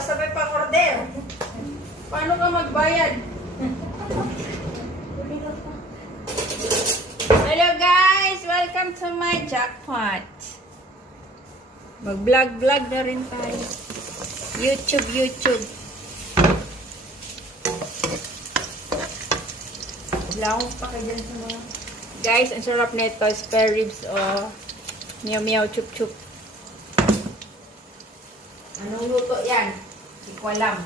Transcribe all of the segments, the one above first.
basta may pang-order. Paano ka magbayad? Hello guys! Welcome to my jackpot. Mag-vlog na rin tayo. YouTube. Wala akong pa kayo dyan sa mga... Guys, ang sarap nito. Spare ribs o meow chup. Anong luto yan? Hindi ko alam.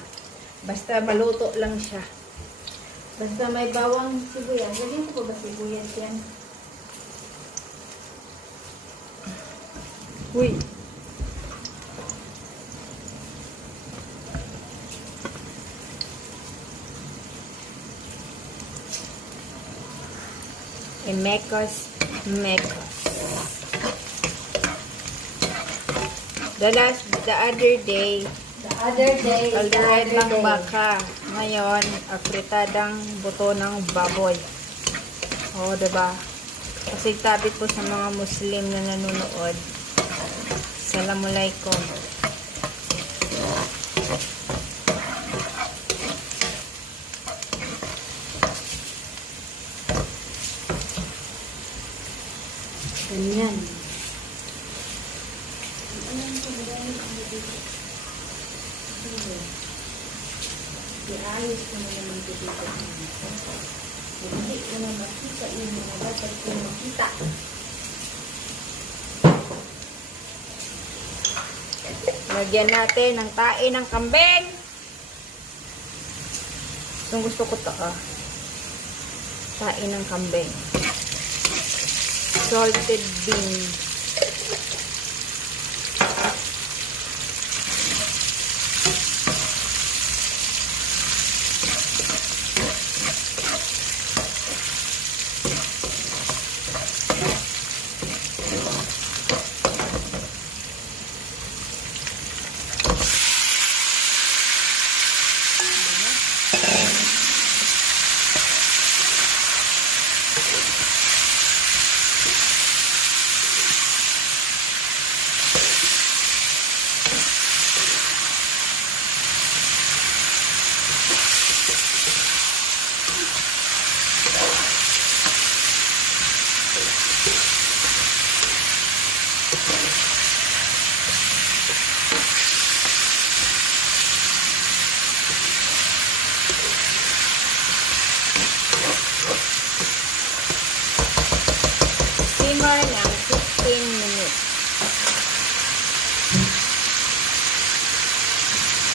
Basta maluto lang siya. Basta may bawang sibuyas. Lagyan ko ba sibuyas yan? Uy! Mekos. The other day, alright ng baka. Ngayon, afritadang buto ng baboy. O, diba? Kasi tabi po sa mga Muslim na nanonood. Assalamualaikum. Ganyan. Iayos ko na naman dito. Hindi ko na makita yung mga dapat ko makita. Lagyan natin ng tae ng kambing. Gusto ko ito tae ng kambing. Salted beans.